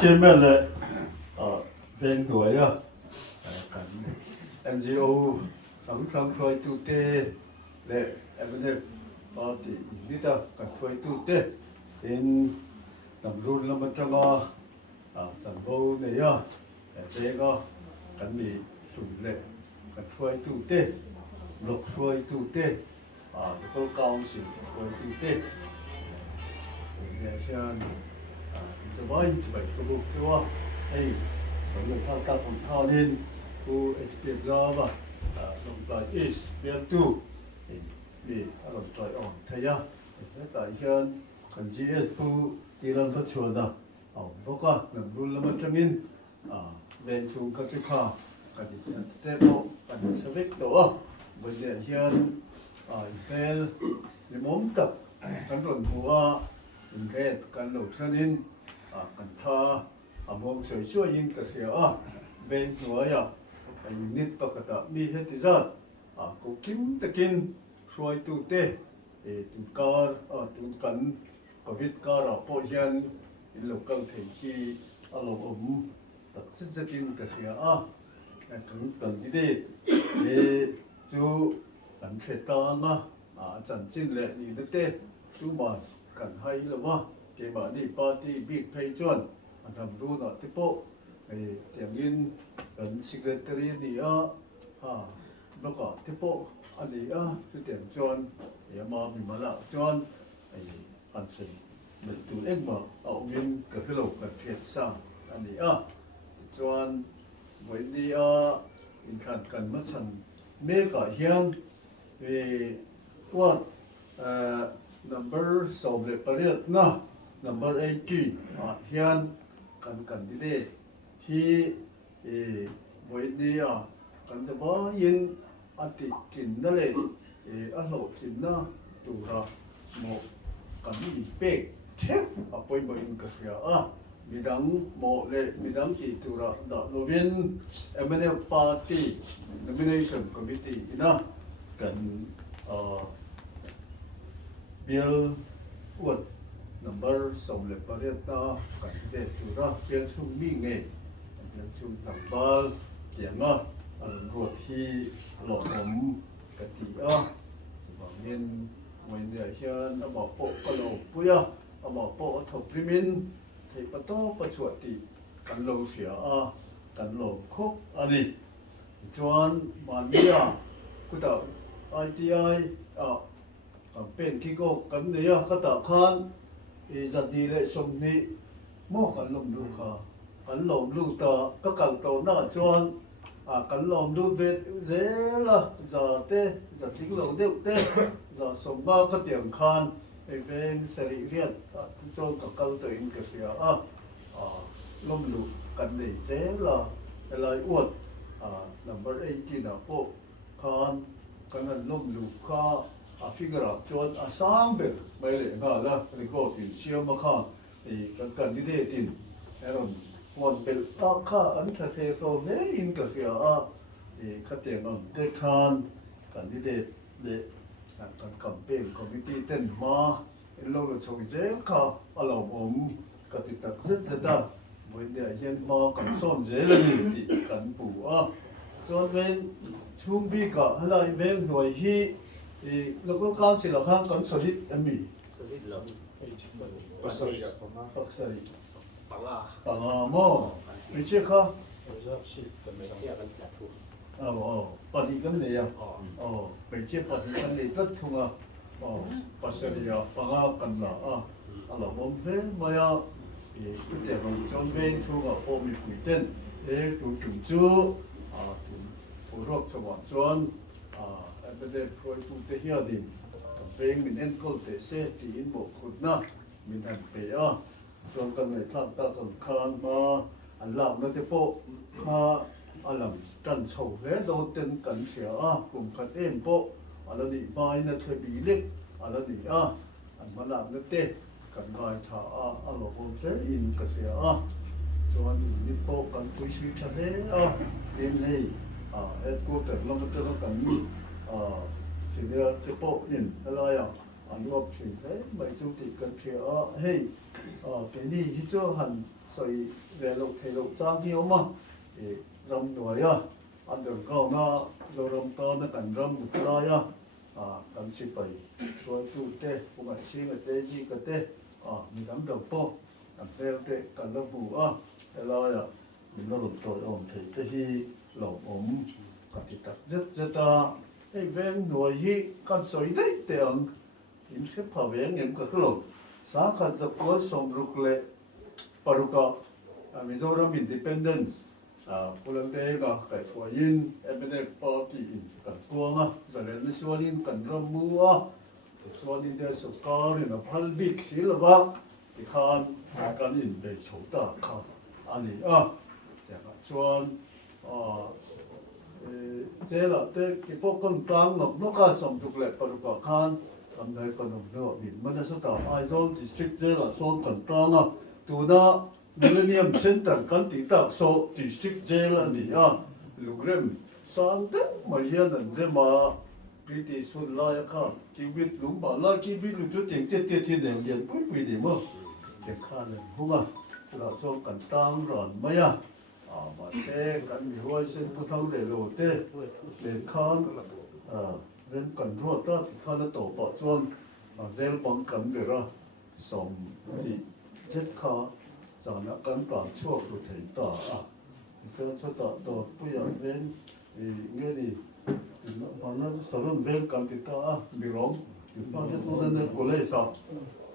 见面了，bên tuổi cảnh NGO sống trong phơi tu tê lệ em nên thì biết đâu cảnh phơi tu tê đến làm run làm mất trong sản vô này để có cảnh bị sủng lệ cảnh phơi tu tê lục phơi tu tê có cao sự phơi tu tê để xemจะว่าจะไปกระบุกจะว่าไอ้ผมเลยท่าตั้งผมท่าเล่นกูเอ็กซ์เพรสจ้าบ่ลงไปอีสเบียร์ตู้มีอารมณ์ใจอ่อนเทียแล้วแต่เช่นคนจีเอสผู้ที่เราพัฒนาบอกว่าหนึ่งรุ่นละมันจะมีเบนซูกับที่ข้ากันเทปกันสวิตตัวบนเดียเช่นเป็นในมุมตับกันหล่นหัวเป็นแค่กันหลุดเท่านี้กันท่ามองช่วยยิงกระเสียเป็นหัวนิดปกติมีเหตุจัดกูกินตะกินช่วยตู้เตะตุนการตุนกันกับวิทย์การปอยยันอินลูกกังเทียที่อารมณ์ตัดสินจะกินกระเสียกันที่ได้จูกันเสตางจันจินเลยนี่เตะจูมากันให้หรือว่าเกี่ยมานี่ปาร์ตี้บิ๊กเพย์จวนทำรู้หน่อยที่โป๊ะเตียงยินกันสิเกตรีนี่แล้วก็ที่โป๊ะอันนี้ชุดเตียงจวนมามีมาละจวนอันสิ่งเหมือนตัวเอ็งมาเอาเงินกับพี่ลูกกับเพียรสร้างอันนี้จวนวันนี้อินขัดกันมาฉันเมฆเฮียนว่าnumber สองเลยประเดี๋ยวนะ number 80เฮียนกันที่ได้ที่วันนี้กันจะบอกยินอัติกินนั่นเลยอันโหลกินนะตัวเราโมกันมีเป็กเทปไปบ่ยินกันเสียมีดังโมเลยมีดังที่ตัวเราดอกโนวินMNL Party Nomination Committee นะกันbill อวด number สองเลยประเดี๋ยวนะกันที่ได้ตัวเราเปลี่ยนชุ่มมิ่งเองเปลี่ยนชุ่มต่างบาลเกี่ยงรวดที่หล่อผมกะทิสมองเงินวันเดียวเช่นบอกโปะกะโหลกปุ้ยบอกโปะถกพริมินที่ประตูประชวดตีกันลงเสียกันลงคุกอันนี้จวนมันเนี่ยกูต่อITIเป็นขี้โกกันเนี่ยก็ต่อคันจัดดีเลยสมนี้มอกันลมลูกค่ะกันลมลูกต่อก็กันโตหน้าจวนกันลมดูเบ็ดเจล่ะจะเตะจะทิ้งลงเด็กเตะจะสมบ้าก็เตียงคานเป็นสริเรียนจนกับกันตัวเองก็เสียลมลูกกันเลยเจล่ะอะไรอ้วนnumber 80นะพวกคานกันนั้นลมลูกข้าฟิกร์จนสามเบ็ดไม่เลยนะแล้วนี่ก็ติดเชื่อมาข้ากันที่ได้ติดแล้ววันเป็นข้าอันที่เทโซเนอินกับเสียขัดเตียงเด็กคานกันที่เด็กกันคำเป็นคอมมิตี้เต้นมาเราเลยชงเจ้าข้าอารมณ์กันติดตักเส้นจะได้วันเดียวเย็นมากันซ้อนเจ้าเลยติดกันปู่จนเป็นช่วงปีก็อะไรเป็นหน่วยที่เราก็การสิเราข้างกันสลิดอันนี้สลิดเหรอปักสลิดปักสลิดปังโม่ไม่เชื่อข้าไม่เชื่อกันจัดทุกปฏิกันเลยไม่เชื่อปฏิกันเลยตัดทุ่งปักสลิดปังกันละเราผมเห็นมาจุดเด่นของจนเป็นช่วงพอมีคุยเต้นดูจุ่มจูผู้รบสวรรค์จวนเป็นเด็กคอยพูดเที่ยวดินกับเพลงมันเอ็นก็เตะเสียที่อินบอกคุณนะมันอันเปียจนกันเลยทักตากันคานมาอันหลับนั่นจะโปมาอันหลังกันโฉบแล้วโดนเต้นกันเสียกลุ่มกันเอ็มโปอันนี้ไปนั่นเคยบีเล็กอันนี้อันมาหลับนั่นเตะกันลอยท่าอันหลงเสียอินกันเสียจนนี่โปกันคุยชีวิตเล่เรียนให้เอ็ดกูแต่เราไม่เจอกันนี่สิ่งที่จะโปอินอะไร anh ngọc chuyện đấy mấy chú thì cần kia hey cái đi hít cho hẳn sợi về lục thể lục trang nhiều mà thì râm đuổi anh đừng câu nó rồi râm to nó cần râm một cái cần chỉ phải rồi chú tê cũng phải chỉ cái tê gì cái tê mình đắm đầu po làm theo tê cần nó bù thế là mình nó lục rồi ổn thì cái hi lẩu ốm cái thì thật rất cái ven đuổi hi cần sợi đấy tiền in xếp phá ven em cái lẩu sáng khăn sập quá sông rục lệ paruka Mizoram Independence Pulang kai kuayin ebenek party in kan kuanga zalen suanin kan ramua suanin de sukar in a phalbik silwa ikhan kan in be chota kha ani ya chuan jela te ki pokon tang nok noka som dukle paruka khan kan dai kanom no min manasota Aizawl district jela son kan tanga tuna Millennium Center kan ti tak so district jail ani lugrem sang de marian an de ma pretty sun la ya kha kibit lum ba la kibit lu chu ting te te ne yen pui de mo de kha ne huma la so kan tang ron ma ya ma se kan mi hoi sen pu thau de lo te le khan ren kan ro ta ti kha na to pa chuan zel bang kan de ra som ti zet kha rằng là cán bản chua của thầy tỏ cho tỏ tỏ bây giờ bên nghe đi mà nó sở lên bên cán thì ta bị rong những bao nhiêu số nên có lẽ sao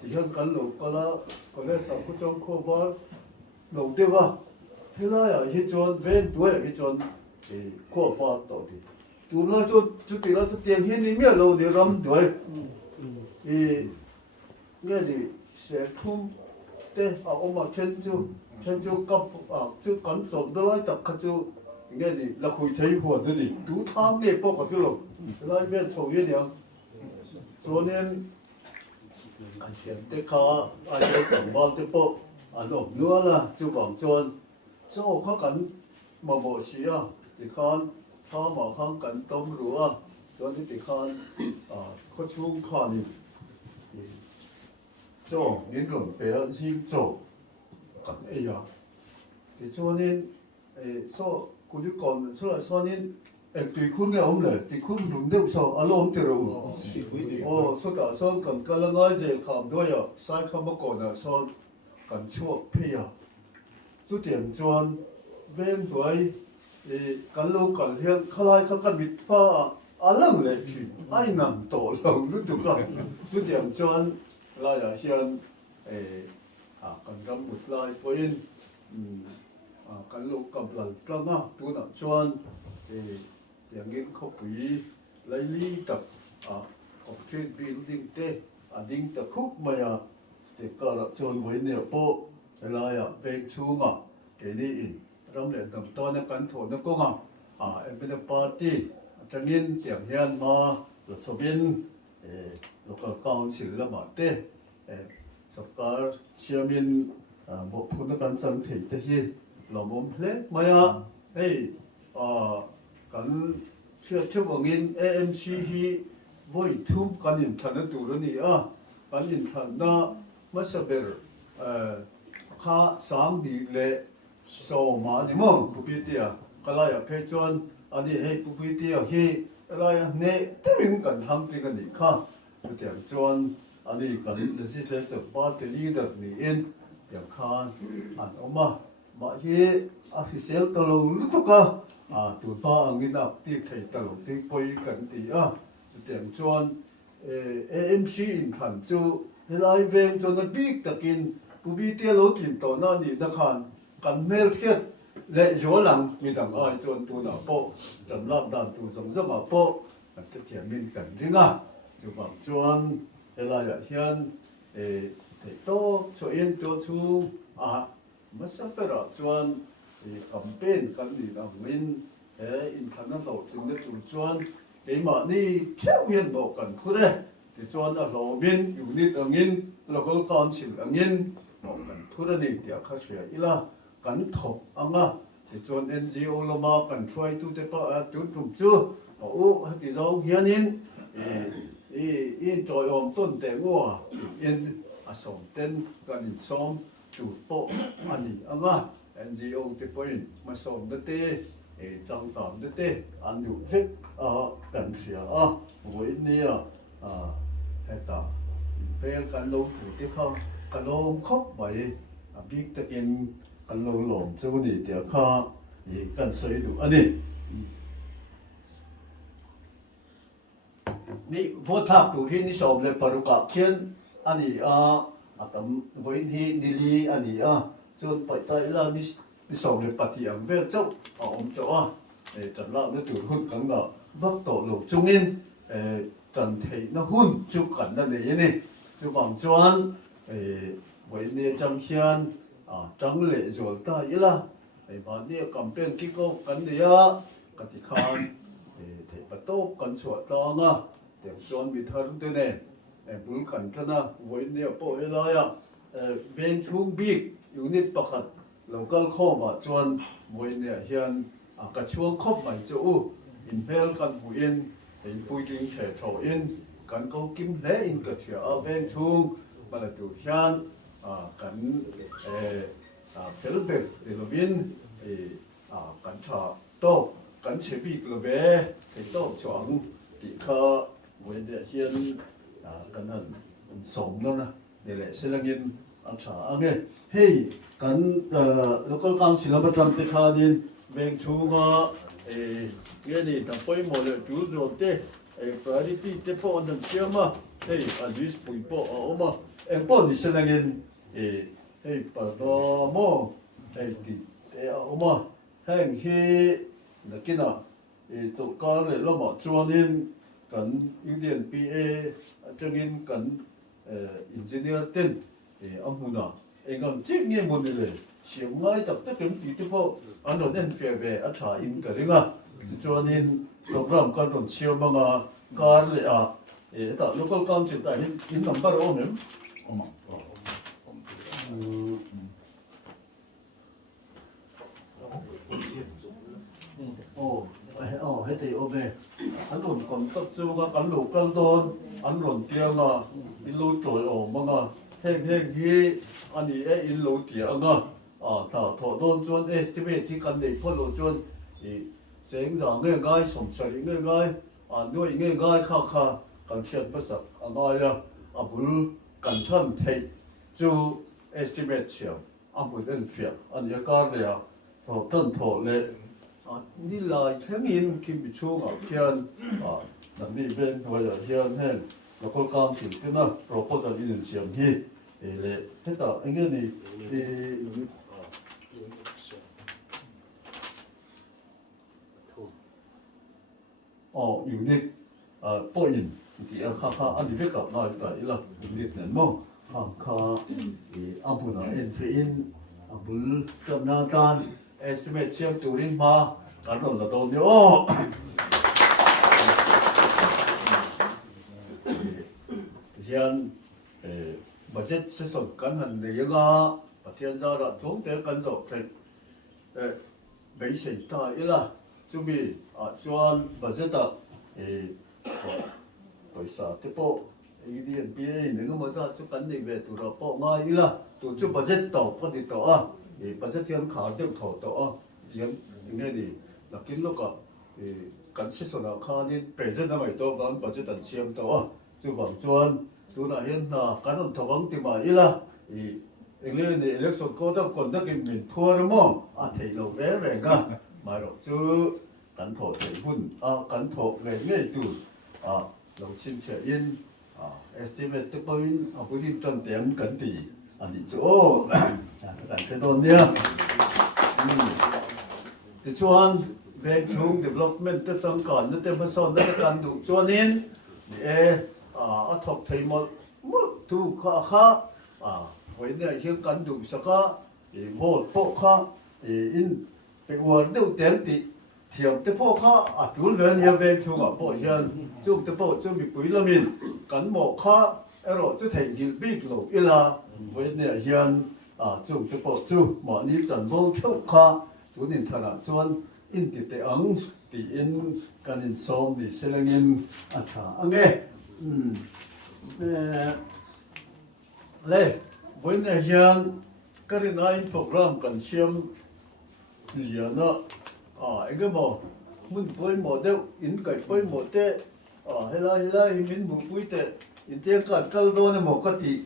thì hiện cán lục có lẽ sao cũng trong khu vực lục tiêu thế là ở hiện trường bên tuổi hiện trường thì khu vực tỏ thì tụi nó cho tụi nó cho tiền hiện đi miệng lâu để làm tuổi thì nghe đi sẽ không 때 엄마 전주 값 저 간좀 들어와 있다 가지고 이게 나 거의 대후원들이 두 탕에 뽑아 별로 그다음에 초연이야 저는 때가 아주 공부할 법 안로 누가라 주방전 저거 간 뭐시야 이칸 타마 한간 동루아 저는 이칸 코충 칸이 저 민금 배연식 쪽 에야 저는 서 고립권 서는 뒤군게 없네 뒤군 동대서 알롬대로 서다 선 간깔랑아제 감도야 사이카 먹고나 선 간추억 피야 주点专왼도이 간로 간현 칼라이 칼간 밑파 알랑래 주 아이남 도랑 루두가 주点专là hiện cần gắm một lại với cần lúc cầm lần trăng tu nạp chuan tiếng nghiên khóc quý lấy lý tập học trên building tê đinh tập khúc mà thì cả là chuan với nhiều bộ là về chung cái đi in trong lệ tầm to nó cắn thổ nó cũng em bên party cho nên tiếng hiền mà là số bên local council là mà tê सरकार chairman bộ phun nó cần chân thể thế gì làm ôm hết mày cần chưa chấp bằng AMC hi với thum cần nhìn thằng nó tụ rồi nè cần nhìn thằng nó mất sao bây giờ khá sáng đi lệ sầu mà đi mong bụi tia cái này ở phía trên anh đi hay bụi tia hi cái này nè tất cần tham cái này khá bụi tia trên 아니 간 레지스트레이션 파티 리더니 인 약한 안 엄마 마히 아시셀 떨로 루토가 두파 응이나 띠케 떨로 띠포이 간디 전 AMC 인 간주 헬라이벤 존의 빅 딱인 부비티로 낀도나니 나칸 간멜켓 레 조랑 미당 존 두나 뽀 점랍단 두 정정아 뽀 뜻이 민 간징아 주방 존 là hiện to cho yên cho chú mất sắp phải rồi chuan campaign cái gì đó mình in khăn nó đầu từng cái chuan cái mà đi theo hiện độ cần khu đấy thì chuan là lò bên unit ở nghiên local council ở nghiên nó cần khu đấy thì khác biệt là cần thọc thì chuan NGO là mà cần try to take part to chưa thì do hiện in in trôi ôm tuần tệ ngua in sống tên gần in xóm chủ bộ anh đi anh à NGO thì point mà sống đất tê trong tạm đất tê anh đủ hết cần sửa với nia hết ta về cần lâu thủ tiếp không cần lâu khóc vậy biết tất nhiên cần lâu lỏng cho vấn đề tiếc khó thì cần xây đủ anh điนี่พอทักดูที่นิสมเลยปรุกับเช่นอันนี้แต่วันที่นิลีอันนี้จนไปไต่ละนิสมเลยปฏิอังเวลเจ้าอมเจ้าจันละนั่นถือหุ้นกันละวักโตหลงจุงินจันเทนหุ้นจุกันนั่นเองนี่จุบางจวนวันนี้จำเชียนจังเละจวนตายละบ้านนี้กำเป็นกิ๊กกันเดียกติคานเทปโต้กันสวดตองเดี๋ยวจวนมีทารุณตัวเนี่ยบุญขันกันนะวันนี้ปอยอะไรเป็นช่วงบิ๊กอยู่นิดประคัดเราก็เข้ามาจวนวันนี้เฮียนกระช่วงครบใหม่จะอินเพลกันบุญเป็นปุยกิงเฉยโฉอินกันเขากิมเละอินกระเชียเป็นช่วงมาดูเฮียนกันเพลเบลเดลวินกันชาโตกันเชบิกเลยเว้ที่โตจวงที่เขาวันนี้เฮียนกันนั่นสมนั่นนะนี่แหละเสลังยินอันฉาอันนี้เฮ้ยกันแล้วก็การศิลปะจำติคาดินเบงชูงเนี่ยนี่ตั้งไปหมดเลยจูโจเต้ปาริตี้เต้ปอนดันเชียมาเฮ้ยอลิสปุยปอมาปอนนี่เสลังยินเฮ้ยปะดอโมเฮ้ยติมาแห่งที่นักกินจุกการเลยแล้วมาจวนนินกันยูเดียนปีจังยินกันอินเจเนียร์เต้นอัมพูน่ะกันจริงเนี่ยมันเลยเสียงง่ายแต่ถ้าถึงปีที่พออันนั้นเนี่ยเฟเวอัชาอินกันเองจวนนินโปรแกรมการรอนเชียวมังการเลยแต่ลูกการจิตใจอินนัมเบอร์โอเนมให้ตีโอเบอันหล่นก่อนตัดจูก็กันหลุกกันโดนอันหล่นเตียงอินรูโจยออกมังแห้งที่อันนี้อินรูเตียงถ้าถอดโดนจวนเอสติเมทที่กันเด็กพ่อโดนจวนเจ๋งจังง่ายสมใจง่ายด้วยง่ายข้ากันเชียนภาษาง่ายบุญกันท่านเทจูเอสติเมทเชียวบุญเอ็นเฟียอันนี้ก็เลยถอดต้นถอดเลยนี่ลายแค่นี้คิมบิชูเขียนนั่นนี่เป็นว่าจะเขียนให้แล้วก็การสิ่งที่น่ะโปรโพสอินเสียงที่เลยที่ต่ออันนี้นี่อยู่นี่ปอยน์ที่ข้าอันนี้เป็นกับนายแต่ละอยู่นี่เนี่ยมั้งข้าอัมพูน่ะเอ็นฟีนบุลกับนาตานestimate เชื่อมตัวนี้มาการรณรงค์เนี่ยเฮียนบัจเจตเสสกันหันเดียงประเทศจาระตรงเดียกันจบเป็นไม่ใช่ตายละจุบีจวนบัจเจตบริษัทที่พอEDNPA นึกว่าจะจุกันนี่เวทุระพอง่ายละตัวจุบัจเจตต่อพอดีต่อปัจจัยที่อันขาดเด็กถอดตัวที่อันนี้ดีนักกินลูกการศึกษาขาดนี่เป็นเช่นนั้นตัวกันปัจจัยต่างเชื่อมตัวจู่บางส่วนตัวนั้นเห็นการนั้นถวังที่มาอีละเรื่องนี้เรื่องส่วนก็ต้องคนต้องกินเหม็นทั่วหรือมั้งที่เราแย่แรงกันมาหรอกจู่การถอดเห็นหุ้นการถอดแรงง่ายดูเราชินเสียยินestimate ตัวเป็นผู้ที่จนเต็มกันตีอันนี้จู่การเทโดนเนี่ยที่ชวนเวกชุง development ที่สังกัดนั่นเป็นภาษาในการดูชวนนี้ทบทวนมุดทุกข้าวันนี้เชื่อกันดูสักโหดโปะข้าอินเป็นวันเดียวเต็มที่เที่ยวที่โปะข้าจุลเวียนเวกชุงโปะยันช่วงที่โปะจะมีปุ๋ยละมินกันหมกข้าเราจะถึงกินบิ๊กโลอีละวันนี้ยันจุดที่พอจุดหมอนี้จันโบเข้าข้าจุดนี้ถนัดจวนอินติดเตอังตีอินกันอินซ้อมดิเซลังอินชาอังเก lệ với nhà hiện cái này program cần xem liền nó cái bộ mình với model in cái với model hay là mình muốn quý tệ in tiếng cả câu đó là một cái thì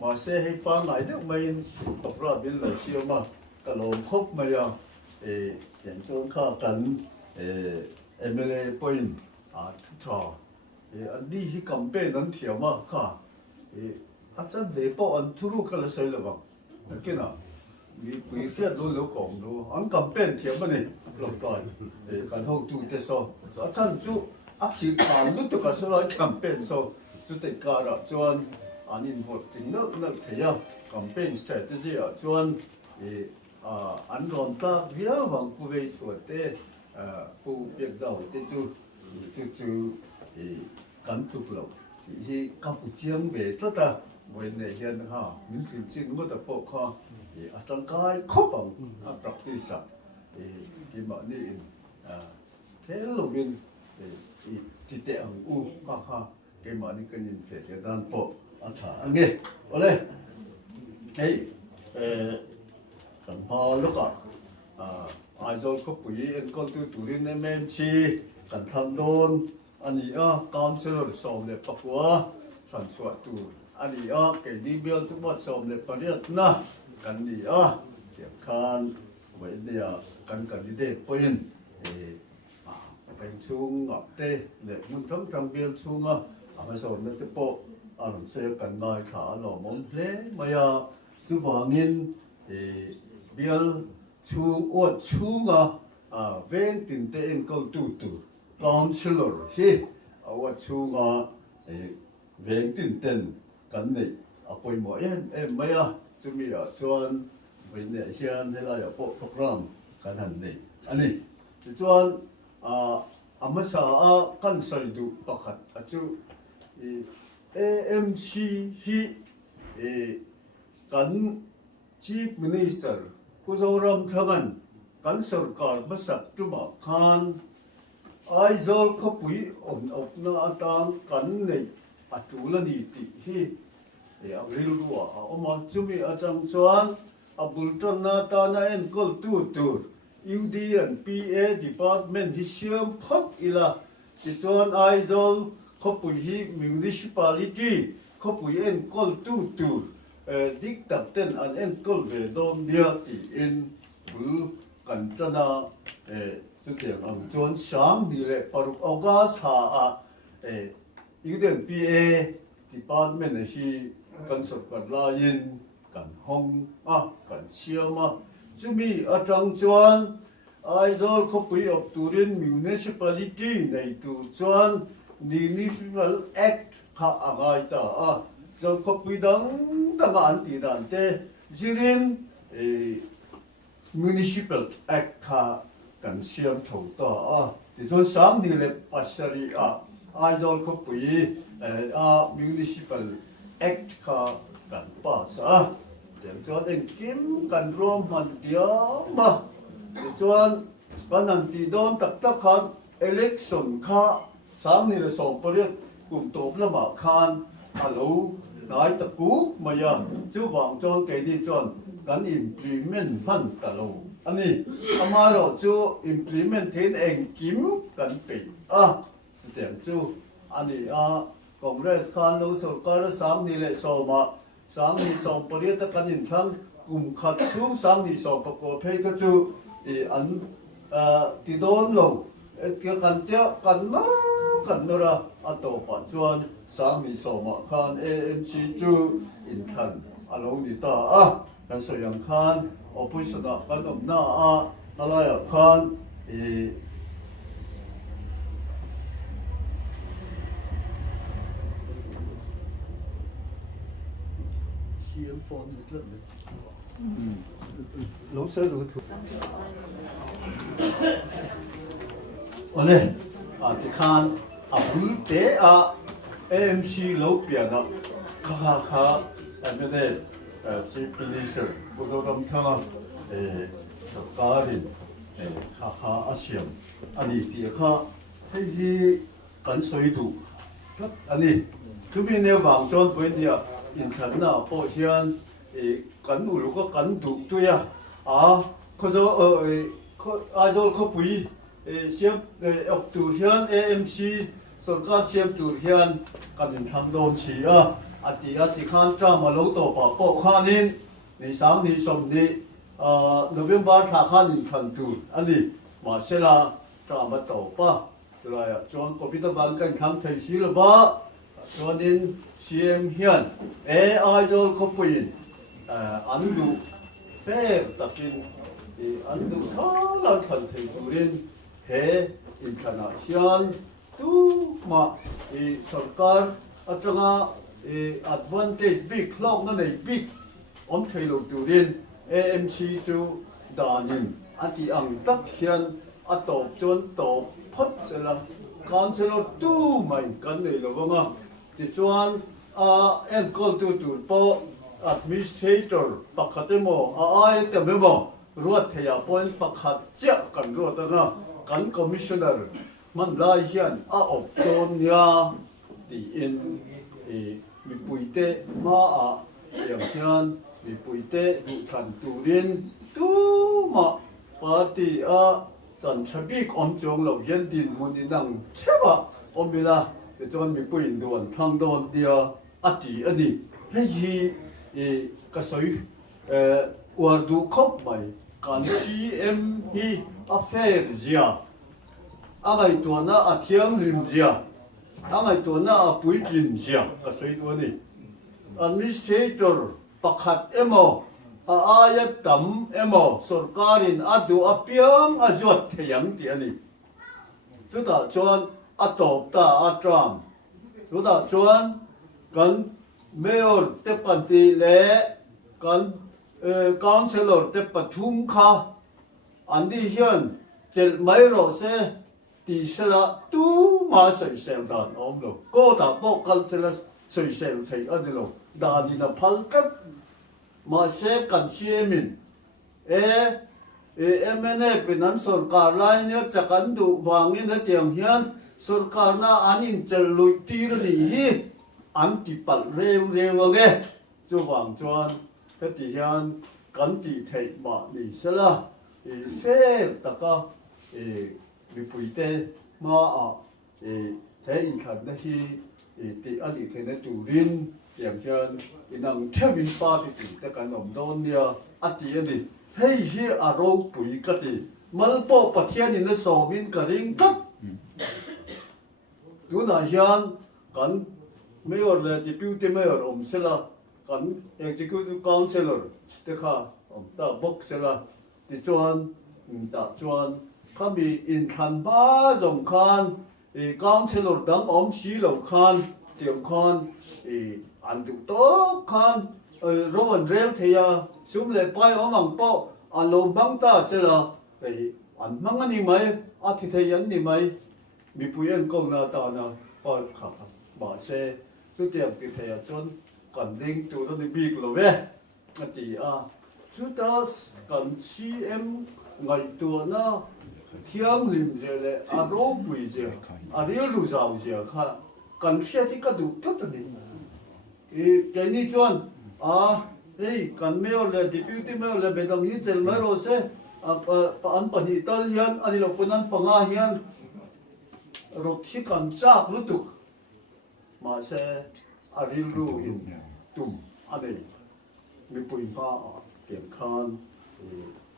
mà sẽ hay phá lại được mình program bên lại xem mà cái lồng khóc mà ya hiện trong khá cần MLA point cho anh đi khi campaign anh thiếu mà khá chắc về bộ anh thuru cái là sai là bằng cái nào vì quý cái luôn lâu còn luôn anh campaign thiếu mà này lâu rồi cái hậu tu thế sao chắc chú chỉ làm lúc đó cái số là campaign sao chú tự cả rồi cho anh involve tính nước thế à campaign strategy à cho anh còn ta biết bằng cụ về số thế cụ việc giàu thế chú cảm tục lâu thì Campuchia về tất cả với này hiện ha mình thường xuyên có tập bộ ha trong cái khóc bằng tập đi sạch thì mà đi thế là mình thì tệ hàng u ha cái mà đi cái nhìn phải cái đàn bộ thả nghe ole hey cần bao lúc ai rồi có quý anh con tu rin em chi cần tham đôn anh councilor som le pakwa san suat tu anh cái đi bill tu bot som le pariat na kan ni tiap khan vậy dia kan đi de point pen chung ngọc te le mun thom trong bill chung mà son le te po anh sẽ cần nói khá là mong thế mà chú vàng in bill chung uất chung ven tin te en câu tu councilor hi awa chunga veng tin ten kan nei apoi mo em maya chumi chuan vin ne hian hela ya po program kan han nei ani chuan amasa kan sai du pakhat achu AMC hi kan chief minister kuzoram thangan kan sarkar masak tuma khan ai zol có quý ổn na tang kan nei chú là ni ti hi ril ruwa oma chumi achang chuan bulton na ta na en kol tu UD and PA department hi siam phok ila ti chuan ai zol có quý hi municipality có quý en kol tu dik tak ten an en kol ve dom dia ti in bul kan chana chú tiếng ông chọn sáng đi lệ paruk August UDN PA department này khi cần sắp cần lain cần hong cần chiêm chú mi ở trong chọn ai rồi có quý of Turin municipality này tu chọn municipal act ha agai ta rồi có quý đăng anh ti đàn te jirin municipal act ha cần xem thấu ta thì cho sáng đi lệ pasari ai rồi có quý municipal act ka cần pass để cho đến kim cần rom hoàn tiêm mà để cho cái này thì đón tất cả election ka sáng đi là sòng bơi cùng tổ là mà khan alo nói tập cú mà giờ chú vàng cho cái đi chọn cần implement phân ta lâu anh ấy amaro chú implement thêm anh kim cần bị tiếng chú anh ấy Congress khan lâu sau cái sáng đi lệ sau mà sáng đi sau bơi tất cả những thằng cùng khát chú sáng đi sau bác có thấy cái chú thì anh thì đón lâu cái cần nó ra tổ bản chuan sáng đi sau mà khan AMC chú in thằng alo đi ta kan so yang khan opposition kan na nalaya khan CM phone rất là lâu sơ rồi thôi ole thì khan bul te AMC lâu biển kha anh biết chief minister kuzoram thanga sarkarin kha asiam ani ti kha hi kan soi du อันนี้คือมีแนวบางจนเป็นเดียอินทันน่ะพอเฮียนกันดูลูกก็กันดูตัวเขาจะเขาอาจจะเขาปุยเสียบออกตัวเฮียน AMC ส่วนก็เสียบตัวเฮียนกันทำโดนชีอัติข้างจ้ามาลูกตัวป่าปกข้านินในสามในสมในโนเวมบาร์ท่าข้านินขันตูอันนี้มาเสละจ้ามาต่อป่ะอะไรจวนกบิดบังกันทำไทยศิลปะจวนนินเสียมเฮียนอาจจะเขาปุยอันดูเฟ่ตะกินอันดูท่าลังขันไทยดูเรียนเฮอินทนาเฮียนตู้มาสังกัดอัตราadvantage big คลองนั่นเองบิ๊กอมไทยลูกดูเรียน AMC จูดานินอันที่อังตักเฮียนอัตบจนตบพัดเสละการเสละตู้ไม่กันเลยหรอกว่าที่จวนเอ็นก็ดูพอ administrator ปักขัดโมแต่ไม่บอกรวดเทียบเป็นปักขัดเจ้ากันรวดนะกัน commissioner มันไล่เฮียนอบจนยาที่อินมีปุยเตมาอย่างเช่นมีปุยเตดูทันตูเรียนตู้มาปาร์ตี้จันทบิกอมจงเราเย็นดินมุนดินังเช่ปะอมเวลาจะจนมีปุยดวนทางโดนเดียอันนี้ให้ฮีกระสอยวาร์ดูคบไปการซีเอ็มฮีอัฟเฟอร์เจียอะไรตัวน่ะเทียมลิมเจียอะไรตัวน่ะปุยกินเจียก็สวยตัวนี้ administrator ปักขัดอายะตั้มสุรการินดูเปียงจวดเทียมที่อันนี้สุดท้ายจวนตบตาจามสุดท้ายจวนกันเมยอร์เตปันตีเล่กันcouncilor เตปทุ่งข้าอันนี้เฮียนเจลไม่รอเสที่เสละตู้มาใส่เซลดานอมโลก็ตาบอกกันเสละใส่เซลไทยอันนี้โลดานีน่ะพัลกัดมาเสกันเชียมินเอ็มเนเป็นนั้นสุรการไล่เนี่ยจะกันดูวางเงินเตียงเฮียนสุรการน่ะอันนี้จะลุยตีรนี่อันที่ปัลเร็วเงี้ยจะวางจวนเฮติเฮียนกันที่ไทยมานี่เสละเฟตะก็มีปุยเตมาเฮ้ยขันนั่นที่ที่อดีตในตูรินอย่างเช่นนังเทวินปาที่แต่การนมโดนเนี่ยอดีตนี่เฮ้ยเฮียอารมณ์ปุยกันที่มัลโปปะเทียนในสอมินกระริงกับดูน่าเฮียนกันไม่อร์เลยที่พิวเตไม่อร์เสละกัน executive councilor แต่ข้าตาบอกเสละที่จวนจวนข้ามีอินคันบ้าสมคันcouncilor ดังสีเหล่าคันเตรียมคันอันตุโตคันโรมันเรลเทียซุ่มเลยไปมังโปอันลมบังตาเสละอันมังอันนี้ไหมอาทิตย์ยันนี่ไหมมีผู้ยันกองนาตานะปอขับมาเสสุดเดียบติดเทียจนกันดิ้งตัวนั้นบีกเลยเว้ยอันที่สุดท้ายกันซีเอ็มไงตัวน่ะเทียมลิมเจเลยอารมณ์ปุยเจเรียลรู้จักเจค่ะกันเสียที่กระดูกทุกตัวนี้แกนี่จวนเฮ้ยกันไม่เอาเลยดิบิวตี้ไม่เอาเลยเป็นตรงนี้เจลไม่รู้เสียอันปนิตัลยันอันนี้เราคนนั้นปังอายันรถที่กันจากรู้ตุกมาเสียอาริลรู้อินตุ่มอันนี้มีปุยผ้าเก็บคาน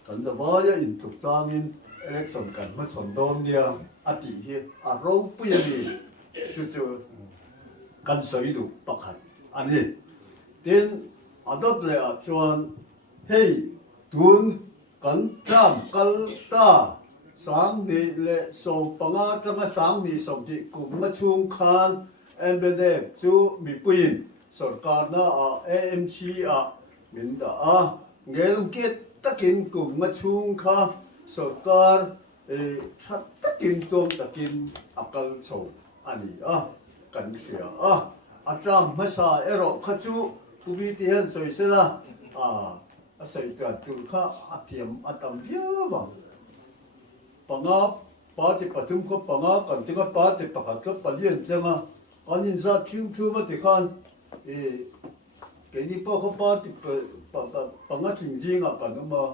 กันจะว่าจะอินถูกต้องอินเล็กสนกันมาสนโดนเดียอดีตอารมณ์ปุยนี่จู่ๆกันสวยดูปักขัดอันนี้เดินอันดับแรกชวนเฮ้ยทุนกันจำกันตาสังนี่เละส่งปังอาจังสังนี่ส่งที่กลุ่มมาชุมคานเอ็มเบเดจู่มีปุยสุรการน่ะAMCมินดาเงลกิตตะกินกลุ่มมาชุมคาสุรการชัดตะกินตัวตะกินอักลโซอันนี้กันเสียอาจารย์มาสาเอรอขจูกูวิธีเห็นสวยเสียละสวยกันตุลข้าอาเทียมอาตมเยอะบ้างปังอาปาติปฐุมก็ปังอากันถึงปาติปะกัดก็ปะเลี้ยนจัง còn nhìn ra chim chú mà thì con cái đi bao không bao thì bằng cái trình riêng à bằng cái mà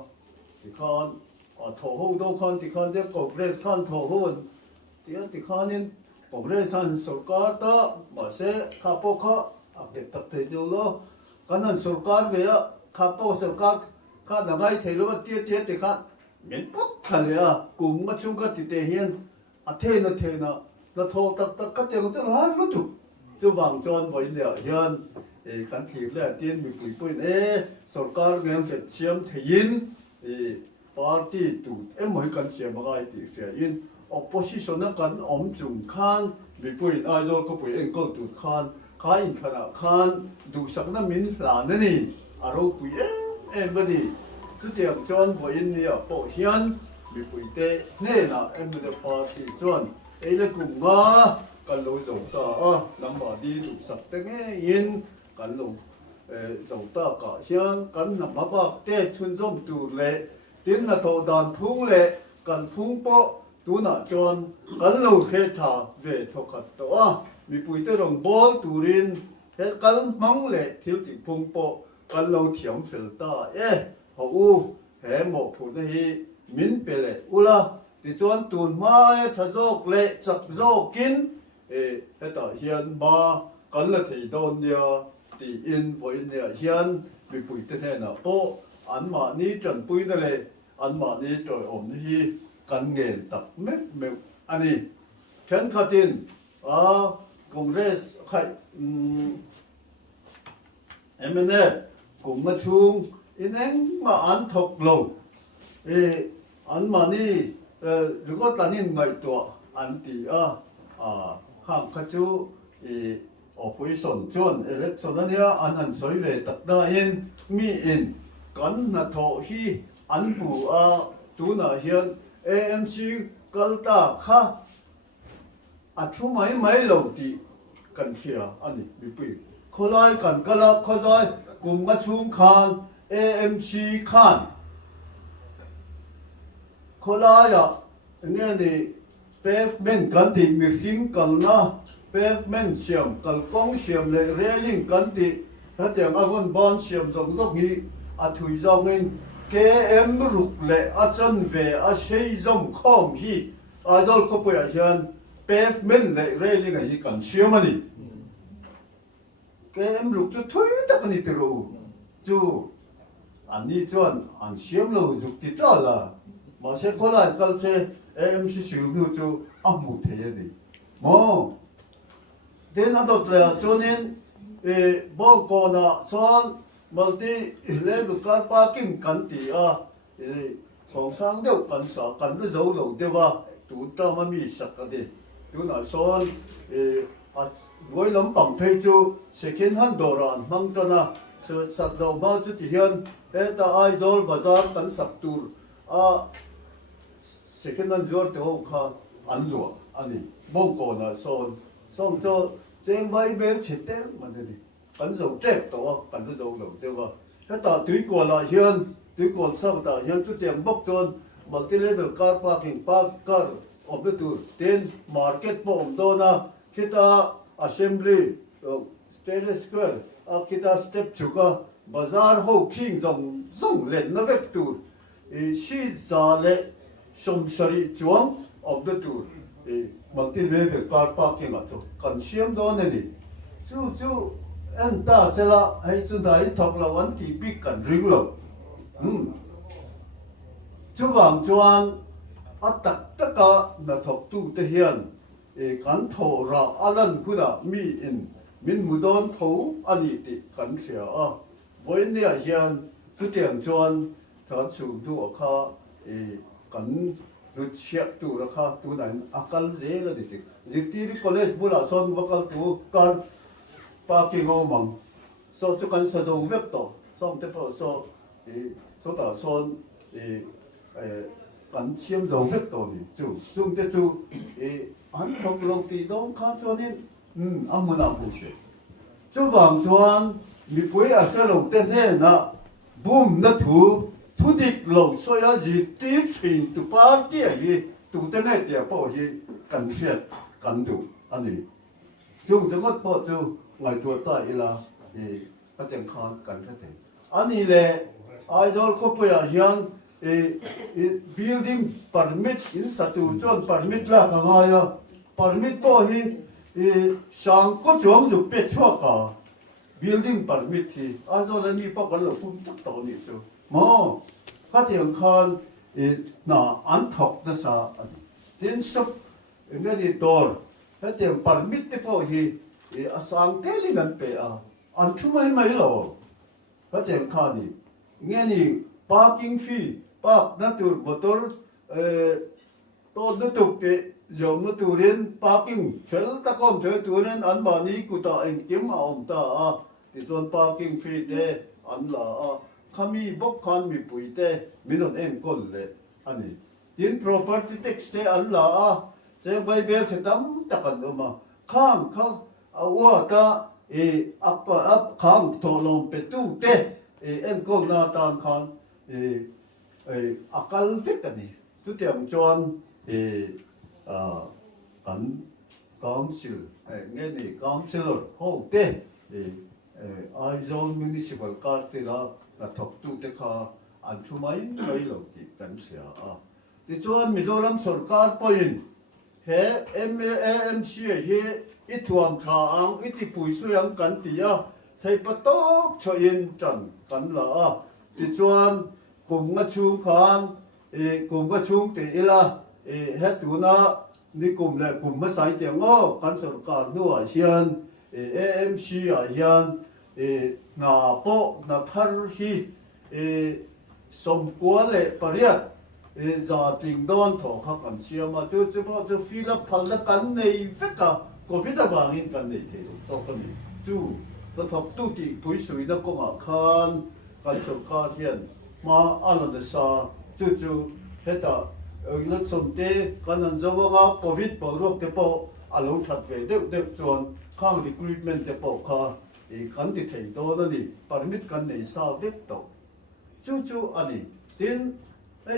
thì con ở thổ hậu đâu con thì con sẽ có cái con thổ hậu thì con nên có cái thân số cá đó mà sẽ khá bao khó cái tập thể điều đó cáiนั้นsố cá về á khá bao số cá là ngay thấy lúc tiết thì con miễn bất thành à cùng cái chung cái thì hiện thế nó thô tất các tiếng rất là nó chụp chú vàng tròn với nẻo hiện khán thím là tiên bị quỷ quỷ sở cao nghe phải chiếm thể in party tụ em mới cần chiếm mà cái thì phải in opposition nó cần trùng khan bị quỷ ai rồi có quỷ anh có tụ khan khai in khan đủ sắc nó min là nữa nè rồi quỷ em bên này chú tiếng tròn với nẻo bộ hiện bị quỷ tê nên là em được party tròn là cùng ngã cần lối dầu ta nằm ở đi đủ sắc thế nghe in cần lối dầu ta cả hiện cần nằm ở bạc tê chun zoom tụ lệ tiếng là thổ đàn phung lệ cần phung bộ tu nã tròn cần lối khé thả về thổ khát đó bị bụi tê đồng bó tụ rin hết cần mong lệ thiếu chỉ phung bộ cần lối thiểm phèo ta hậu hệ một phụ nữ min bể lệ ula thì chọn tuần mai thà dốc lệ chặt dốc kín hết ta hiện ba cần là thì đồn dia thì in với dia hiện bị bụi thế này nào bộ anh mà ní chuẩn bụi này lệ anh mà ní trời ổn hi cần nghề tập mấy mấy anh đi khen khát tin Congress khai em này cũng mà chung in anh mà anh thọc lâu anh mà ní如果当年来做安迪看看就operation John election nia an soi ve tak da in mi in kan na tho hi an bu tu na hian AMC kalta kha thu mai lo ti kan khia ani bi pui kholai kan kala khozai kum ma chung khan AMC khan kholai nghe thì pavement kan ti mi hing kal na pavement siam kal kong siam le railing kan ti hatiang agon ban siam zong zong hi thui zong in KM ruk le chan ve sei zong khom hi dol ko poya hian pavement le railing hi kan siam ani KM ruk chu thui tak ani te ro chu ani chuan an siam lo juk ti tra la mà sẽ có lại cần sẽ em sẽ sử dụng cho ăn một thế này mà đến ăn được là cho nên bao con son multi level car parking cần thì phòng sang đều cần sợ cần nó giấu đầu đấy và tụ ta mà mi sạch cái gì tụ nói son với lắm bằng thuê cho second hand đồ ăn mang cho na sự sạch dầu bao chút thì hiện ta ai rồi bazar cần sạch tour second hand your to kha an lo ani bong ko na son som cho chen vai ben chete man de kan zo trek to kan zo lo de wa ta ta tui ko la hian tui ko sa ta hian tu tiang bok chon multi level car parking park car of the tour then market po do na kita assembly state square kita step chuka bazar ho king zong len na vek tour shi za le som sari chuang of the tour multi level car parking at kan siam do ne ni chu en ta sela hai chu dai thok la wan ti pi kan ring lo chu wang chuan tak taka na thok tu te hian kan tho ra alan khuna mi in min mudon tho ani ti kan sia voi nia hian tu tiang chuan tha chu du kha kan rut siap tu rakha tu nan akal ze la ditik zitiri college bula son vakal tu kan parking o mang so chu kan sa zo web to som te po so so ta son kan chiam zo web to ni chu chung te chu an thok lo ti dong kha chonin amuna bu se chu wang chuan mi pui a ka lo te ne na bum na thu thu dik lo so ya ji ti chin tu party yi tu te ne dia po hi kan siat kan du ani chungจังหวัดปอจูไงตัวใต้ละก็เต็มคานกันก็เต็มอันนี้แหละไอ้จอลเขาไปอย่างbuilding permit institution permit ละก็ไงpermit พอที่ช่างก็จวงอยู่เป็ดชั่วกา building permit ที่ไอ้จอลนี่พอกันเราคุ้มตักตัวนี้จูมอก็เต็มคานน่ะอันทอกนะซะที่สุดเงี้ยดีตัวก็เต็ม permit ที่พอที่asang teli nan pe an thumai mai lo ka tem khani ngeni parking fee park natur motor to nutuk te jom turin parking fel ta kom the turin an mani ku ta en kim aom ta ti zon parking fee te an la khami bok khan mi pui te minon en kol le ani tin property tax te an la se bai bel se tam takan uma khang khangว่าถ้าอัพข้างทอลงไปตู้เตะเอ็นก็นาตานขันอักลฟิกกันนี่ทุกเตรียมจวนกันกองสิลเงี้ยนี่กองสิลห้องเตะไอโซนมินิสิบัลการ์ดที่ละทบตู้เตะข้าอันชุ่มไม่หลงที่กันเสียที่จวนมิโซลัมสุรการพอยน์เฮMAMCเฮอีทวงชาอังอีที่ปุยสุยังกันตีไทยปะตอกชยินจันกันละที่จวนกลุ่มกระชุมขานกลุ่มกระชุมตีละเฮ็ดดูนะนี่กลุ่มเลยกลุ่มมาใส่เตียงกันสุรการนัวเฮียนAMCเฮียนนาโปนาทาร์ฮีสมควรเลยปริยัติจะติงดอนถอดกันเชียมาจู่จู่พอจะฟิลพัลละกันในเฟกก็ฟิลบางอินกันในเทโลสองคนนี้จู่แล้วทบตู้ที่ผู้สุยนักก็มาคันกันสุขการเฮียนมาอันนั้นซาจู่เฮ็ดลักษณะเตกันนั้นจะว่าโควิดปอโรคเตปออาลูชัดเวเด็กจวนข้างรีครูทเมนต์เตปอค่ะกันที่เทโตนั่นนี่ปริมิตกันในซาเด็กโตจู่อันนี้ทิ้ง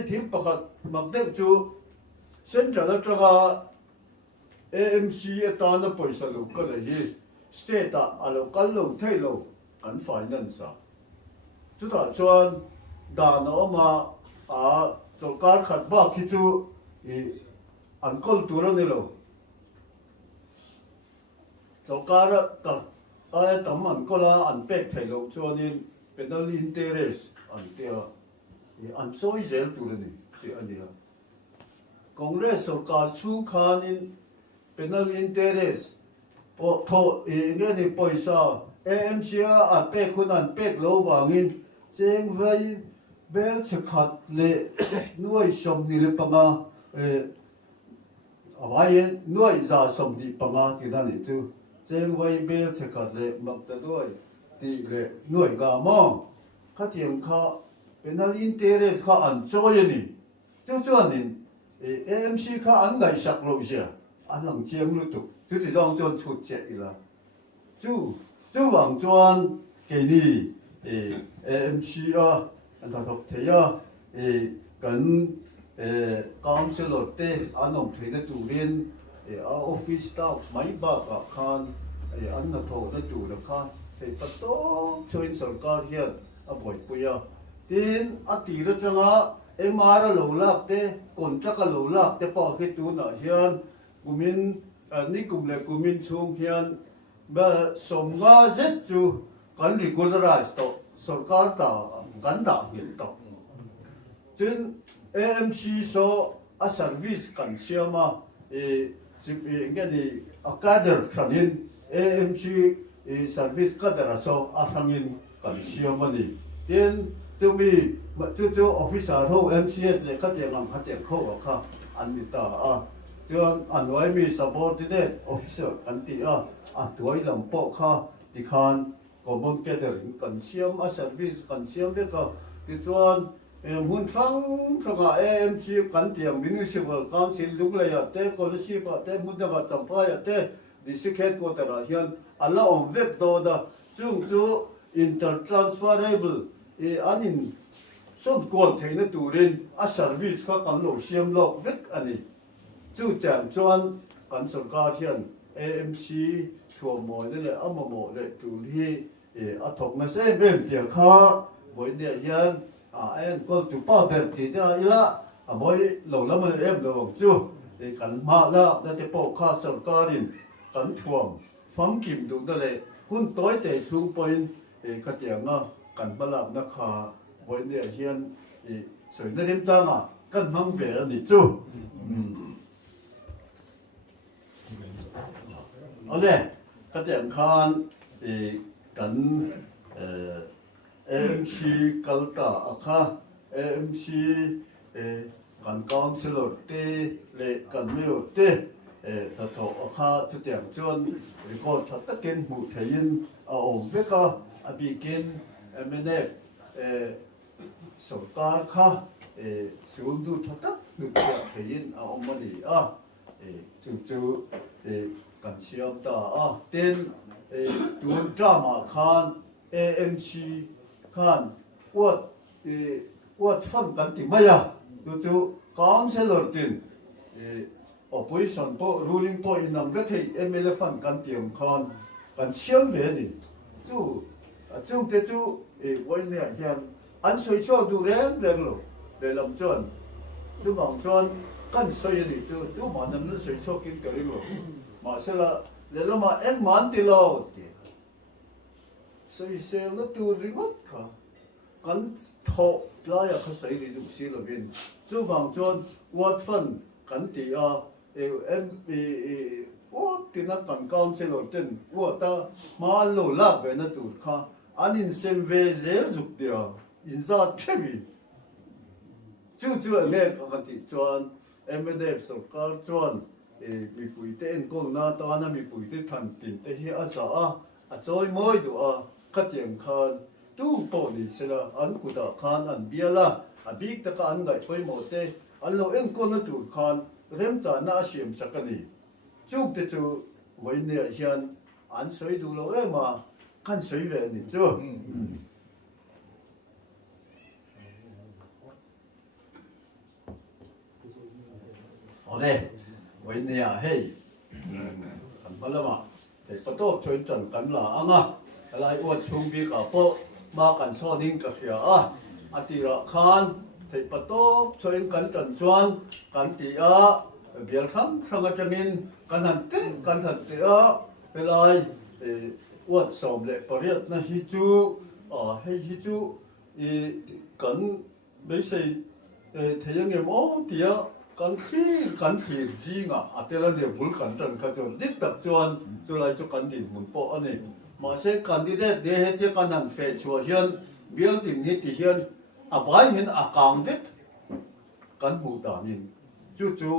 ทีมประกาศมักเด็กจูเส้นจะแล้วจะว่า AMC ตอนนั้นไปสรุปก็เลยสเตตัสอะไรกันลงเทโลกันไฟแนนซ์จุดต่อชวนด่านออกมาจงการขัดบ้าคิดจูอันคนตัวนี้โลจงการกับอะไรต่างมันก็ละอันเป็กเทโลชวนนี้เป็นเรื่องอินเทอร์เนสอันเดียวอันโซ่เซลตัวนี้ที่อันเดียวคอนเกรสสุการชูคานินเป็นเรื่องอินเทอร์เนสพอทอเงี้ยนี่ปอยซาAMC อันเป็กคนอันเป็กโลวางินเจงไว้เบลสกัดเลยหน่วยสมนิลปังอะไรหน่วยจ่าสมนิปังที่นั่นนี่จู่เจงไว้เบลสกัดเลยมักจะด้วยที่เลยหน่วยกามองข้าเทียงข้าเป็นนักอินเทอร์เนสข้าอันโจยนี่จู่ๆนี่AMC ข้าอันไหนสักโลเสียอันหลังเชียงรู้ตุกจู่ที่ร้องจนชุดเจ็ดอีละจู่หวังจวนเกนี่AMC อันถ้าทบเทียกันกองเสลดเตอันน้องเทนตูเรียนออฟฟิศสตาฟไม่บ้ากับคานอันนั้นโทนตูนะค่ะประตูช่วยสกัดเฮียบ่อยปุยทีนอติระจังมาระหลูลักเตคนจักรหลูลักเตปอคิดตูน่ะเฮียนกุมินนี่กุมเลยกุมินช่วงเฮียนแบบสมงาเจ็ดจูกันริกูลไรส์ต่อสกัดต่อกันด่าเห็นต่อทีนAMC โซอาเซอร์วิสกันเชียมาสิบเงี้ยนี่อาคาเดอร์ขันินAMC service ก็แต่ละโซอาทางอินกันเชียมานี่เดี๋ยวจะมีจู่ออฟฟิศอาร์โฮ MCS เลยก็เตียงอันเตียงเข้าค่ะอันนี้ต่อจวนอันไว้มี subordinate officer อันที่ตัวลำปอกค่ะที่คันก็บังเกิดกันเชียมservice กันเชียมเด็กก็ที่จวนหุ่นฟังAMC กันเตียง municipal council ลุกเลยเต้ก็รู้สิป่ะเต้มุดเดบัดจำพายเต้districtก็แต่ละเฮียนอัลละอมเวกโดดจู่ intertransferable อันนี้ส่วนกวนเทนตูรินservice เขากันโลเชียมโลเวกอันนี้จู่แจมจวนกันสกัดเฮียน AMC ชัวหมอยนั่นแหละเอามาหมอเลยจูที่อาถกมาเส้นเป็นเดียวข้าวันเนี่ยยันไอ้ก็จุป้าแบบที่จะอีละบอยหลงแล้วมันเราบอกจู่กันมาแล้วนั่นจะปกข้าสกัดดินกันถ่วงฟังกิมดูนั่นแหละหุ้นต้อยแต่ชูปอยขัดแย้งกันบลับนักข่าวันเนี่ยยันสวยนั่นเองจังกันมั่งเบลนี่จู่เอาเลยขัดแย้งข้านกัน AMC กัลตาอาคา AMC กันกองสลดเตเละกันไม่หมดเตถ้าถกอาคาทุกอย่างจนก็ถ้าตะเกินหูเทียนเอาเบก็อภิกินไม่แน่สงการค่ะสูงดูทัดตักดูเทียนเทียนเอามาดีจู่กันเชียมตาเต้นดูดราม่าคาน AMC ข้านวัดฟังกันที่ไม่ยากจู่กามเซลล์ตินopposition พอ ruling พออินนัมเวกให้ MLA ฟังกันที่องคานกันเชื่อมเวนี่จู่เตจู่วันนี้เห็นอันสวยชอบดูแรงโลเรื่องลำจวนจู่บางจวนกันสวยนี่จู่ดูมันนั้นสวยชอบกินกันโลมาเสร็จแล้วเรื่องมาเอ็นมันติโลสวยเซลล์ตัวริมดค่ะกันทอปลายเขาใส่ดีดูสิละบินจู่บางจวนวัดฟันกันที่ว่าที่นักการกองเซลล์เต็นว่าตามาโลลับเวนัตูค่ะอันนี้เซมเวเซลจุดเดียวอินซาเทวีจู่เล็กกันที่จวนMLA สกัดจวนมีปุ๋ยเต้นกงนาตานะมีปุ๋ยเต้นทันตินแต่เฮียอาสาจอยมอยดูขัดแย้งคันตู้ปอนี่เสละอันกุตาคันอันเบียละบิ๊กตะกันไงไฟหมดเตอันเราเอ็นก็นัตูคันเริ่มจากน่าเชื่อมสักนี่จู่เตจู่วันนี้เฮียนอันสวยดูเรามากันสวยเลยนี่จู่โอเควันนี้เฮ้ยกันพละมาแต่ประตูช่วยจันกันละอะไรว่าช่วงบีกับพวกมากันซ้อนนิ่งกับเสียอาทิระคานแต่ประตูช่วยกันจันชวนกันตีเบียร์ทั้งจังอินกันหันเตกันหันเตเป็นไรว่าสอบเลยปริยัตินะฮิจูให้ฮิจูกันไม่ใช่เทียงเงี้ยมตีกันที่จริงแต่ละเนี่ยบุลกันจันกันจนดิบแบบจวนจุไรจุกันดินมุนโปอันนี้มาเสกกันดีเด็ดเดี๋ยวที่กันนั่นเฟชชัวเฮียนเบี้ยตินที่เฮียนไปเห็นกางเด็ดกันหูดานินจู่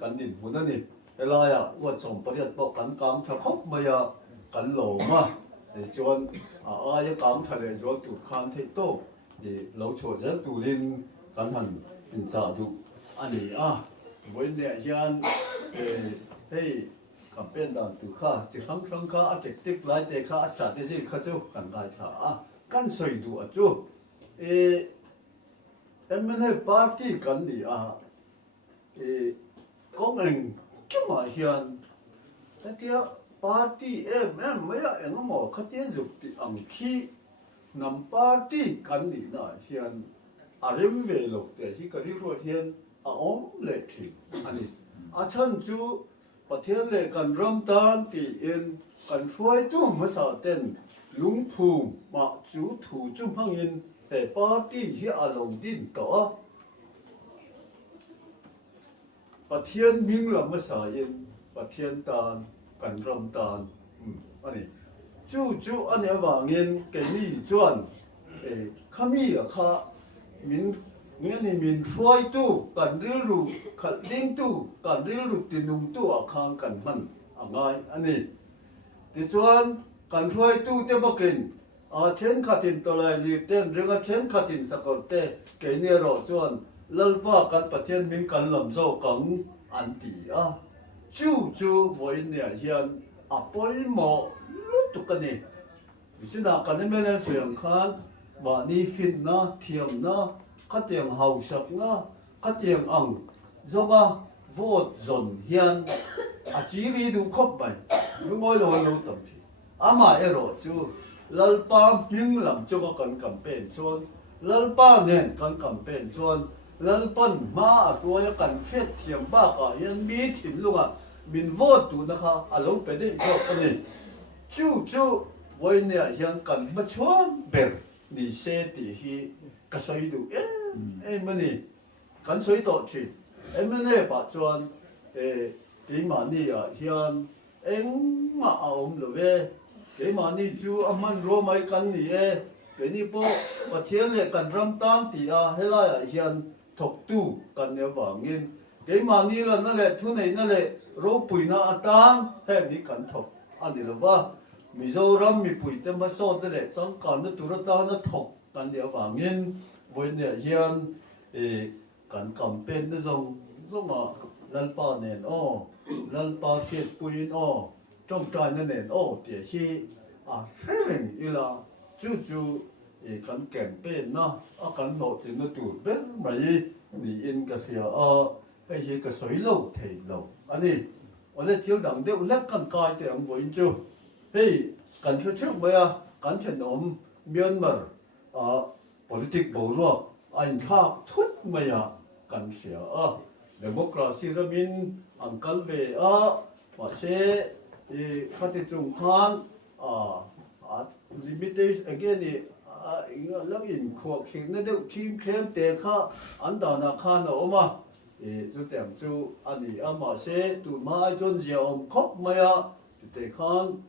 กันดินมุนนั่นนี่อะไรว่าสมปริยัติบอกกันกางถ้าครบมากันหลงจวนยังกางทะเลจวนตุกคันที่โตเราโชว์จะตูรินกันหันเป็นจ่าดุอันนี้วันนี้ยันให้กับเป็นด่านตุข้าจิครั้งข้าจิติกหลายเด็กข้าสัตว์ที่ข้าจูกันได้ท่ากันสวยดูจูมันให้ปาร์ตี้กันดีก็เองกี่มาเฮียนแต่ที่ปาร์ตี้ไม่อยากเองก็บอกข้าที่จุดที่อังคีนำปาร์ตี้กันดีนะเฮียนอะไรไม่เวลแต่ที่ก็เรียกว่าเฮียนเล็กทีอันนี้ฉันจูประเทศเล็กกันเริ่มต้นที่กันช่วยตู้มาสาเต้นลุงภูมิมาจูถูจุ่มพังอินแต่ปาร์ตี้ที่อารมณ์ดินต่อประเทศมิงลำมาสาอินประเทศตานกันเริ่มต้นอันนี้จูอันนี้ว่าเงินแกนี่จวนข้ามีข้ามินเงี้ยนี่มินช่วยตู้กันเรื่องรูขัดลิงตู้กันเรื่องรูตินุ่มตู้ข้างกันมันอะไรอันนี้ที่ชวนกันช่วยตู้เต้บอกกินเช่นขัดตินตัวอะไรลีเต้นเรื่องเช่นขัดตินสกัดเต้เกนี่รอชวนลัลป้ากันประเทศมินกันลำโซ่กังอันตีจู่วันนี้เฮียนปอยหมอลุตุกันนี่วิชนากันนี่ไม่ได้ส่วนขันบ้านนี้ฟินนะเทียมนะขัดยังเฮาสักนะขัดยังจง vô dồn hiền chỉ vì đủ khóc mày nhưng ngồi lâu lâu tầm thì mà em rồi chú lalpa mình làm cho cái con campaign chuan lalpa nên con campaign chuan lalpan mà rồi cái phết thiam ba cả hiền mi thìn luôn mình vô tụ nó ha alo bé đi cho cái này chú với nè hiền cần mà chuan bèn đi xe thì hi cái sợi đủ em mà nè cái sợi đó chứ em nè bà chuan cái mà nè hiền em mà ông rồi cái mà nè chú anh man rồi mấy cái nè cái nè bộ và thiên lệ cần ram tam thì hay là hiền thục tu cần nhớ vàng in cái mà nè là nó lệ thu này nó lệ rồi bùi nó tan hay bị cần thục anh đi rồi Mizoram mi pui te ma so te le chang kan na turata na thok kan dia wangin voi ne hian kan campaign na zong lalpa nen lalpa fiat puin trong trai na nen tie hi sharing ila chu kan campaign na kan no te na tur ben mai ni in ka sia ai hi ka soi lo thei lo ani ole thiel dang de lep kan kai te ang voi chu hey kan chu chu maya kan chen Myanmar politic borok anh thak thut maya kan sia democracy ramin angkal ve wa se khati chung khan limitation again lang in kho khing na de team kem te kha andana khan oma chu tem chu ani ama se tu mai chon je khop maya te khan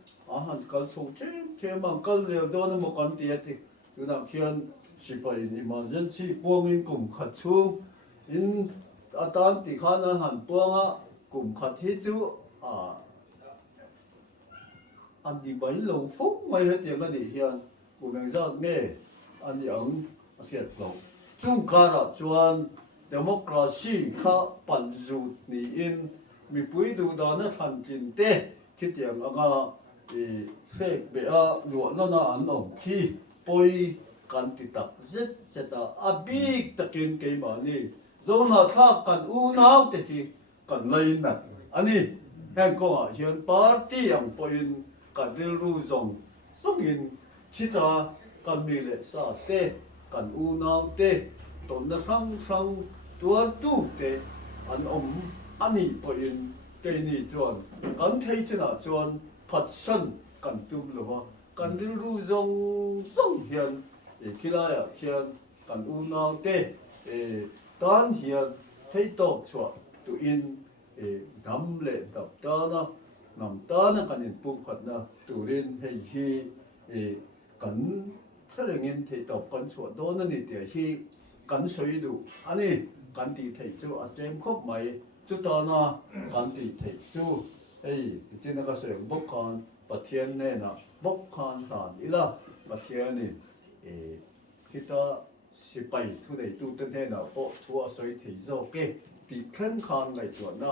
han kal chung kem mang kal le don mo kan ti ati tu nam khian sipa in emergency puangin kum khat chu in atan ti khan han puanga kum khat hi chu anh đi bấy lâu phút mấy hết tiền cái gì hiện của mình ra nghe anh những thiệt lâu chúng ta là chuan democracy khá bản dù ni in mi bui đủ đó nó thành kinh tế cái tiền thì phê bể lúa nó anh ông khi bôi cần thì tập rất big tập kinh cái mà ni rồi nó khác cần u não thì cần lấy nè anh đi hẹn có hiện party ang bôi kan ru zong songin kita kan mi le sa te kan u nau te ton na sang tua tu te an ani poin ke ni chuan kan thei chena chuan phat san kan tum lo kan ru zong song hian kilaya hian kan u nau te tan hian thei tok chua tu in gam le dap ta na nam ta na kan in pum khat na turin hei hi kan thlengin thei top kan chuan do na ni te hi kan soi du ani kan ti thei chu a tem khop mai chu ta na kan ti thei chu hei china ka soi bok kan pathian ne na bok khan san ila pathian ni kita sipai thu dei tu ten he na po thu a soi thei zo ke ti khan khan ngai chuan na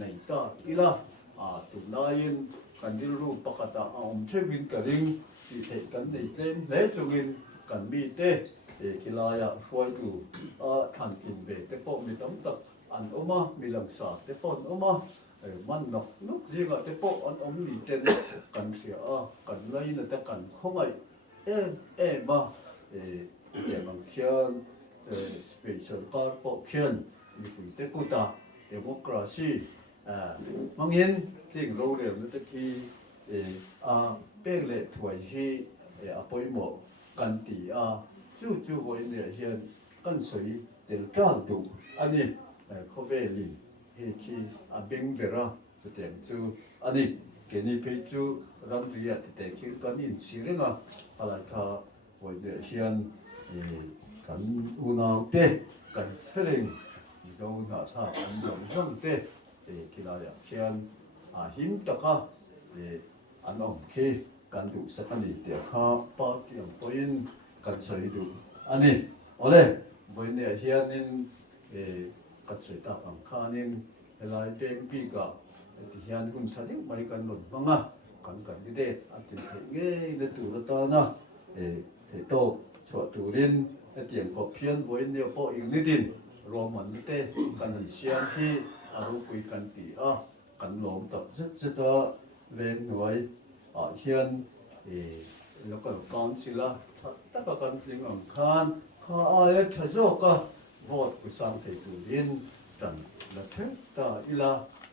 nei ta ila tu nain kan ru pakata chewin karing ti thei kan nei tlem le chungin kan mi te kilaya foi tu than kin ve te po mi tam tak an oma mi lang sa te pon oma man nok zinga te po an mi ten kan sia kan lai na te kan khongai ma mang khian special car po khian mi pui te puta democracy mang hiền tiếng râu điểm nó tức khi bê lệ tuổi hi bồi mộ cần tỷ chú với nè hiền cần sấy để cao đủ anh đi có về liền khi bên về ra cho tiền chú anh đi cái này phải chú làm gì thì khi cần in xí lên à là thà với nè hiền cần u nào tê cần thering dâu nọ sa cần dòng tê kilaya khian him taka an om khi kan du sakani te kha pa tiang poin kan soi du ani ole boine hianin kan soi ta ang khanin elai tem pi ka ti hian hun thading mai kan lon manga kan di de atin nge le tu la ta na te to chwa turin tiang ko phian boine po ing ni din roman te kan sian hi aru kui kan ti a kan lom tak zet zet a len nuai a hian local council a ta ka kan tling ang khan kha a thazok a vote ku sang thei tu din tan la the ta ila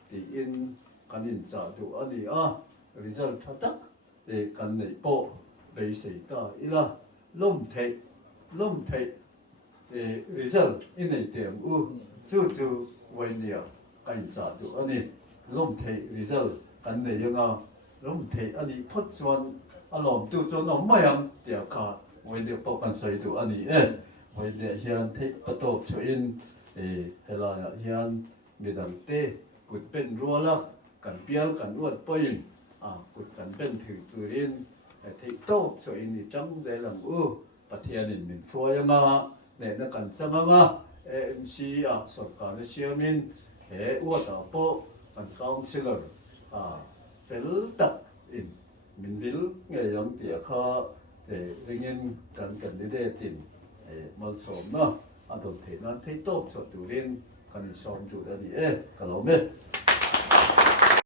ti in kanin cha tu ani a result thatak kan nei po bei sei ta ila lom thei result in nei tem u chu wen dia kain cha tu ani lom thei result kan nei yanga lom thei ani phot chuan alom tu chuan om mayam tia kha wen dia po kan sai tu ani wen dia hian thei patop chu in helaya hian midang te kut pen ruala kan pial kan uat poin kut kan pen thil turin thei top chu in ni chang zelam u pathianin min thuayanga ne na kan changanga MC sarkar siamin he uata po kan councilor fel tak in min vil nge yang tia kha ringin kan candidate in mal som na adol the na thei top chu turin kan som tu da ni kalome